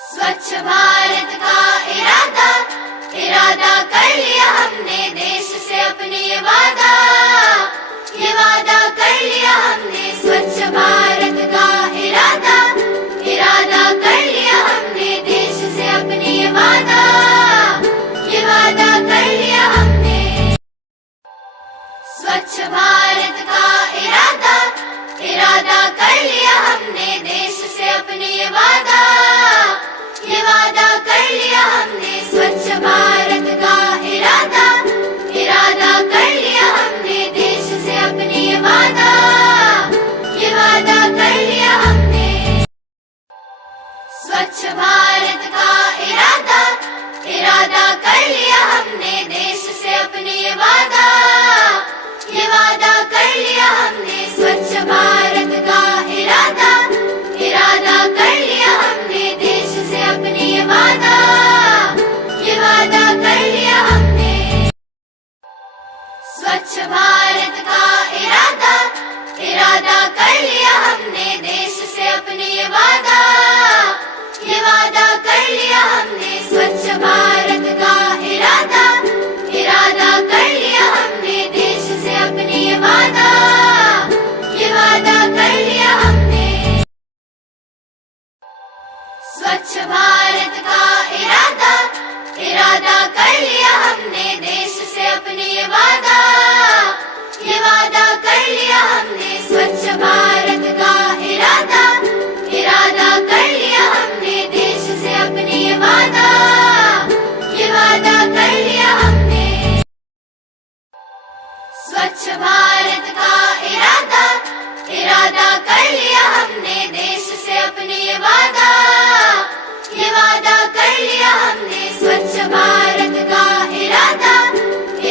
स्वच्छ भारत का इरादा इरादा कर लिया हमने, देश से अपने ये वादा कर लिया हमने। स्वच्छ भारत का इरादा इरादा कर लिया हमने, देश से अपने ये वादा कर लिया हमने। स्वच्छ भारत का इरादा इरादा कर लिया हमने, देश से अपने ये वादा कर लिया हमने। स्वच्छ भारत का इरादा इरादा कर लिया हमने, देश से अपने ये वादा कर लिया हमने। स्वच्छ भारत का इरादा इरादा कर लिया हमने, देश से अपने ये वादा कर लिया हमने। स्वच्छ भारत का इरादा इरादा कर लिया हमने, देश से अपने ये वादा कर लिया हमने। स्वच्छ भारत का इरादा इरादा कर लिया हमने, देश से अपने ये वादा कर लिया हमने। स्वच्छ भारत का इरादा इरादा कर लिया हमने, देश से अपने ये वादा कर लिया हमने। स्वच्छ भारत का इरादा इरादा कर लिया हमने, देश से अपने ये वादा कर लिया हमने। स्वच्छ भारत का इरादा इरादा कर लिया हमने, देश से अपने ये वादा कर लिया हमने। स्वच्छ भारत का इरादा इरादा कर लिया हमने, देश से अपने ये वादा कर लिया हमने। स्वच्छ भारत का इरादा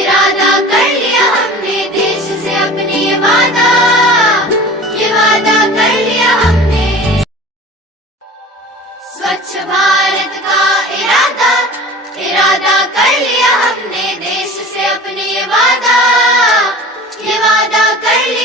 इरादा कर लिया हमने, देश से अपने ये वादा कर लिया हमने। स्वच्छ भारत का इरादा इरादा कर लिया हमने, देश से अपने ये वादा कर लिया